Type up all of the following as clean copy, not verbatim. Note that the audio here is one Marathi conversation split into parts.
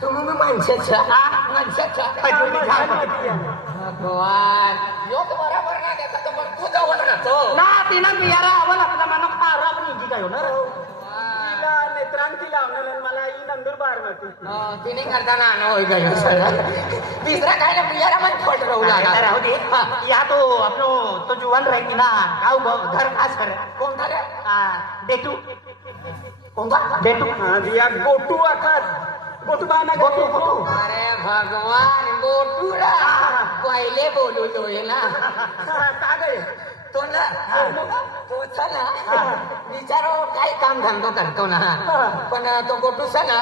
तुम्ही माणसाचा भगवान योग बरोबर ना त्याचा तर मग तू जवळ राहतो ना तिनं बियारा आवल आपला मना फारा पण इंगी काय होणार नेत्रांची लावणार मला ही नंदुरबार मध्ये तिने करताना आण होई गयो तीसरा काय ना बियारा मत फोट राहू लागला राहू दे या तो अपनो तो जुवान रहेगी ना गाव घर खास कर कोणता रे डेटू कोणता डेटू दिया गोटू आखात गोटू बाना गोटू अरे भगवान गोटूरा पहिले बोलू जोय ना का गए तो ना तो चला विचारो काय काम धंदो करतो ना पण तो गोटू ना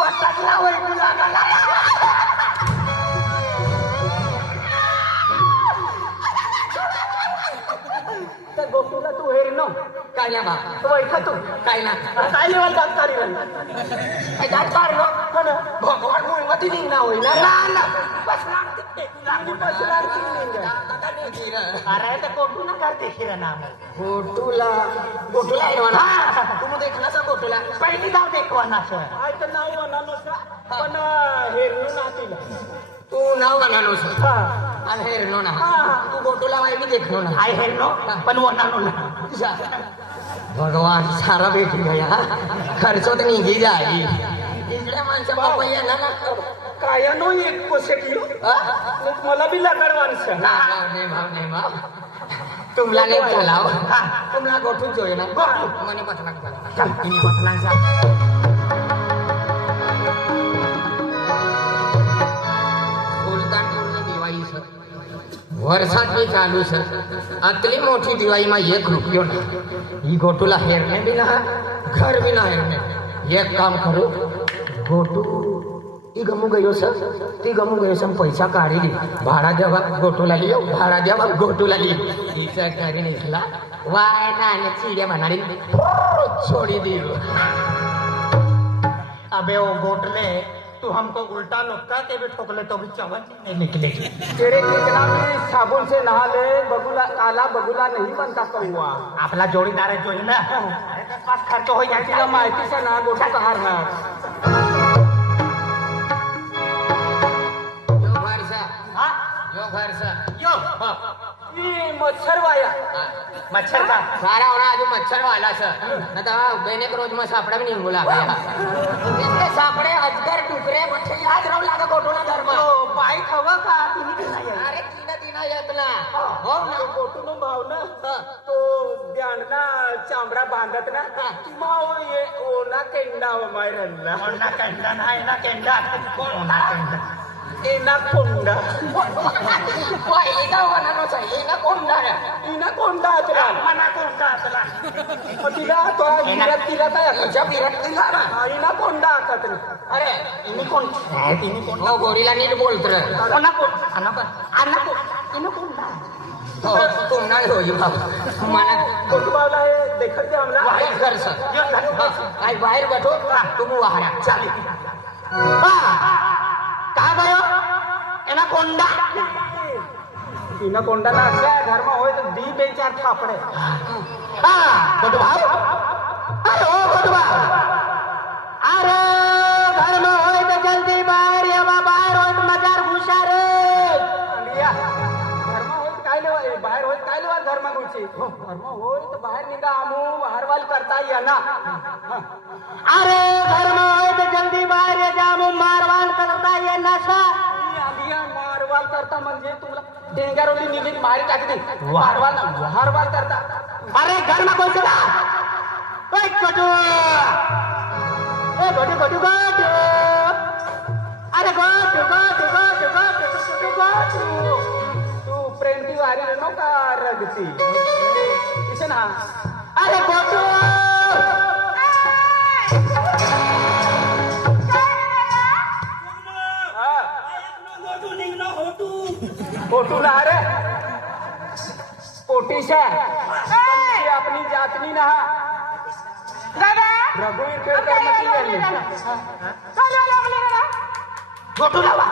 बटकला वय तुला तर गोटूला तू हेर न काय ना बा तो ऐका तू काय ना काय लेवल जात तारी काय दाट पाडलो भगवान मुळे मती निघना होई ना अरे ते कोटू ना करते खिरा नाम गोटूला गोटूला आहे म्हणा तुम्ही देखला सा गोटूला पहिली जाऊ देखवा ना सर आय तर नाव म्हणालो पण हेरणू नातीला तू नाव म्हणालो आणि हेरलो ना तू गोटूला वाईली देखलो ना आय हेर नो पण वो ना नो भगवान सारा भेटून गया खर्च तर निघी जाई इकडे माणसं बाबा येणार ना काय नो एक कोसे किलो मला बी लागड माणसं नाही भाव तुमला नाही झाला तुमला गोठून जोय ना मने पतलाक तिने बसलांचा वर्षात मी चालू सर आतली मोठी दिवाळी मा 1 रुपयो ना ही गोटूला हेरणे बी ना घर बी ना हेरणे एक काम करू गोटू ती गमू गयो सर ती गमू गयो सर पैसा काढली भाडा द्यावा गोटूला लियो भाडा द्यावा गोटूला लियो तिचा घरी निघला वाय ना चिड्या म्हणाली छोडी दियो अबे वो गोटले तू हमको उल्टा लोकता ते भी ठोकले तो भी चवन नहीं निकले तेरे कितना भी साबुन से नहा ले बगुला काला बगुला नहीं बनता कौआ आपला जोडीदार है जो है ना पास खर्च हो जाए तिला माहिती से ना गोटू कहार ना यो भरसा मच्छर वाया मच्छर का सारा होना अजून मच्छर वाला सर ना तर बेनेक रोज मग सापडा भी निघू लागला इतके सापडे अजगर टुकरे मच्छर याद राहू लागा गोटूला धर्म बाई खवा का तुम्ही अरे तिना येतला हो ना गोटू भाव ना तो ब्यांडना चांबडा बांधत ना किंवा ये ओना केंडा मायरला ना केंडा नाही ना केंडा ना केंडा एना कोंडा पहिली का वनानोच आहे एना कोंडा इना कोंडा अतला मना कोंडा असला तिला तो तिला काय तुझ्या बिरट दिला ना इना कोंडा आकत अरे इनी कोण इनी कोण हो गोरीला नीट बोलत कोणा कोण अना पण अना कोण इनी कोंडा हो तू नाही होई बाबा मला गोटू भावला हे देखत दे आम्हाला बाहेर कर सर काय बाहेर बैठो तुम्ही वाहरा चालेल कहा गयो एना कोंडा इना कोंडा ना असला घर में होय तो दी बेचार थापड़े गोटू भाव अरे ओ गोटू भाव अरे घर में होय तो जल्दी बाहर या बाहर होय तो मजार घुसा रे लिया घर में होय काय लेवा बाहेर होय काय लेवा घर में घुसी घर में होय तो बाहेर निघा आमू हरवाल करता या ना अरे घर में होय तो जल्दी बाहर या जामू मारवान करता ये नशा मारवाल करता म्हणजे तुला डेंगारोली निघून मारी टाकली मारवाल हरवाल करता अरे घर में कोई चला ओए गोटू ए गोटू गोटू गोटू अरे गोटू गोटू गोटू गोटू गोटू गोटू तू प्रेमती वारी नो का रगती इसे ना अरे गोटू फोटूला अरे पोटीशा अपनी जातनी ना रघुवीर खेळकर नक्की झाली गोटू लावा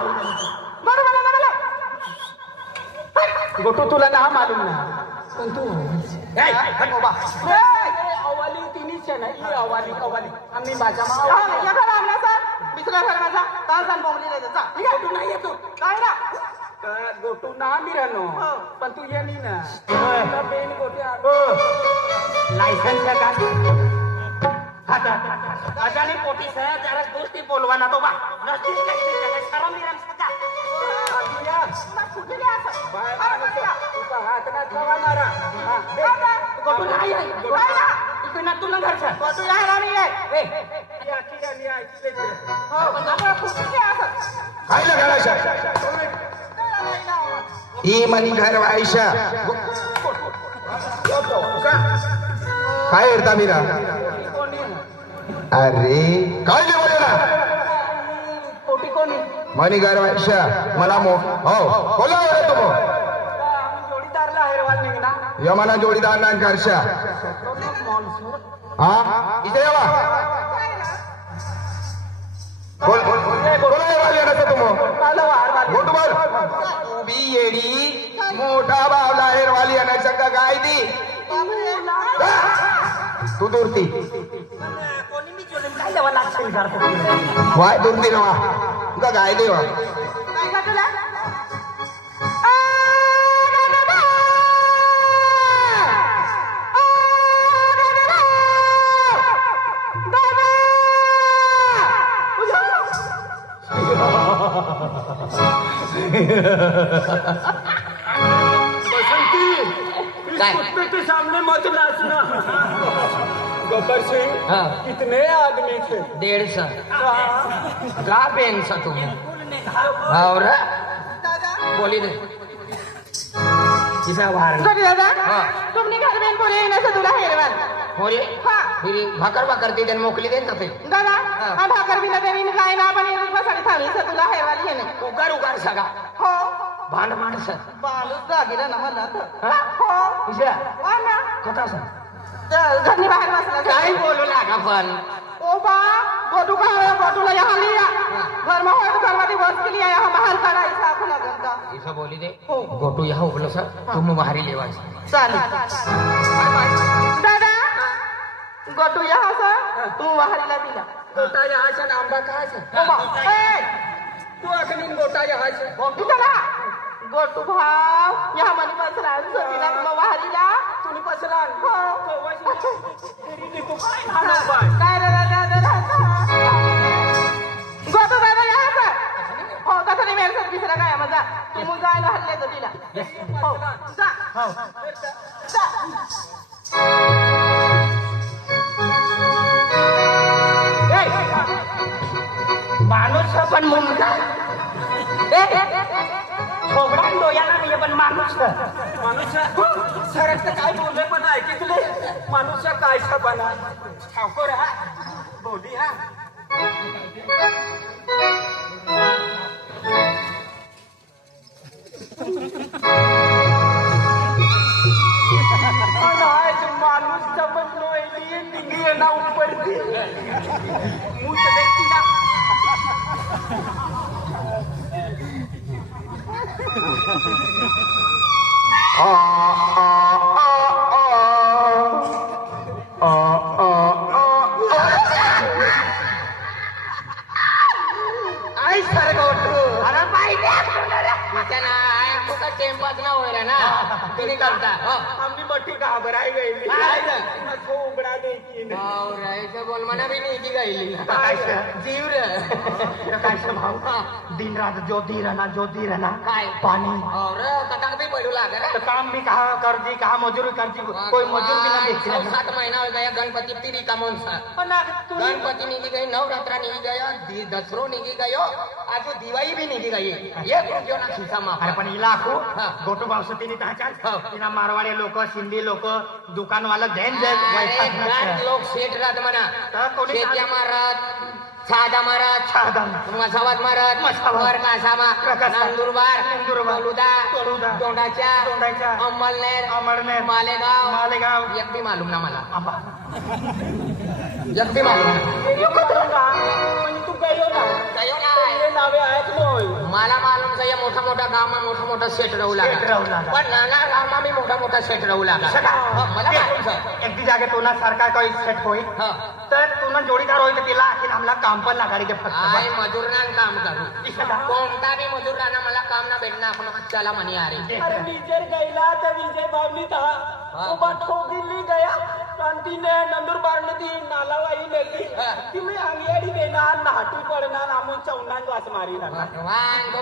गोटू तुला ना मालूम ना पण तू अवाली तिन्ही छे ना ही अवाली अवाली आम्ही माझ्या दुसऱ्या घर माझा तास बोंबली गोटू नाही येतो काय ना गोटू ना मी राहनो पण तू ये नाही ना बेन गोट्या लायसन्स का अजानी पोटी सया जरा दोस्ती बोलवा ना तो बा नसती शरम निरम सका हात ना ठेवा मारा गोटू नाही इकडे तुला घरचा तू यायला नाही आहे काय घराशा ही मनी घर आयशा काय हेरता मीरा अरे काय जेवण पोटी कोणी मनी घर आयशा मला हो बोला तुम जोडीदारला हेरवाल नाही ना यमाना जोडीदार ना घरशा हा इथे यावा बोल बोला गोटू बोल उभी येडी मोठा बावला हेरवाली आणि सगळं काय दी तू दुरती वाय दुरती ना तुका काय देवा काय कुत्ते के सामने मत नाचना गब्बर सिंह हाँ कितने आदमी थे 150 का पेन सा तुम और बोली दे किसा बाहर दादा हाँ तुमने घर में बोले ना तुला हेरवाल बोले हाँ फिर भाकर भाकर ती देन मोकली देन तपे दादा हाँ. हा भाकर बिना देवीन काय ना पण बसाडी थांबली तुला हेरवाली आहे ना उगार उगार सगा हो भांड भांड सर बालूच जागीला ना मला तर हा हो इशा हा ना कथा सर घरनी बाहेर बसला काय बोलू लागा पण ओ बा गोटू का गोटूला यहाँ लिया घर में हो तो घर वाली बस के लिए यहाँ बाहर खड़ा ऐसा आपको लगता ऐसा बोली दे गोटू यहाँ उबलो सर तुम बाहरी लेवा चालेल दादा गोटू यहाँ सर तू बाहरीला दिला गोटा यहाच्या आंबा काय ओ बा ए तू अखनी गोटा यहाच्या गोटू चला गोटू भाव यहाँ मनी बसला सतीला तुम बाहरीला तुम्ही पसरा हो तू काय खाणार बाय काय रे दादा गोटू दादा यहाँ सर हो तसं नाही मेरे साथ दुसरा काय मजा तू जायला हल्ले तर तिला हो जा हो जा माणूस पण मुलगा छोबडा डोयाला नाही पण माणूस माणूस सरच काय बोलले पण ऐकले माणूस काय बना ठाकोर हा बोली हा माणूस समजलो निघी ना उपरती मूठ देखती ना आई सर गोटू अरे पाहिजे ना कुठं टेम्पात ना होईल ना तुम्ही करता हो आम्ही मोठी घाबराय गई उघडा द्यायची राहायचं बोल म्हणा बी नाही की गायली जीव रे काय भाऊ दिन रात ज्योती रहना काय पानी और कटाक भी पडू लाग रे तो काम भी कहा करजी कहा मजूरी करजी कोई मजूर भी ना देखी 7 महीना हो गया गणपति तिरी का मन सा गणपति निघी गई नवरात्रा निघी गया दसरो निघी गयो आज दिवाळी भी निघी गई एक रुपयो ना खिसा मा अरे पण इलाखो हा. गोटू भावसतीने तहाचाल हो. तिना मारवाडी लोक सिंधी लोक दुकानवाला जैन लोक सेट राहत म्हणा हा, कोणी शेत्या मारत साधा मारत मसावात मारत मसावात. वर कासामा प्रकाशा. नंदुरबार नंदुरबार. तोलुदा तोलुदा. तोंडाच्या अंमलनेर मालेगाव मालेगाव एक भी मालूम ना मला आंबा एक भी मालूम ना तू गयो ना गयो ना नावे ऐकलोय मला मालूम आहे मोठा मोठा गावમાં मोठा मोठा सेट राहू सेट राहू लागला लागला. पण नाना गावમાં मी मोठा मोठा सेट राहू लागला सगळा. हो, मला मालूम आहे एक दी जागे तोना सारखा काही सेट होईल हो. तर तुला जोडीदार होईल तर तिला आखीन आम्हाला काम पण लागारी ते आय फक्त मजूरना काम करू सगळा. कोणता बी मजूर राहणार मला काम ना भेटणार आपण चला म्हणे अरे अरे विजय गैला तर विजय भावनी था उभा ठोकीली गया कांतीने नंदुरबार नदी नालावाई नदी हा. ती मी अंगेडी देणार नाटू पडणार आमून चौंडान वास मारी वांग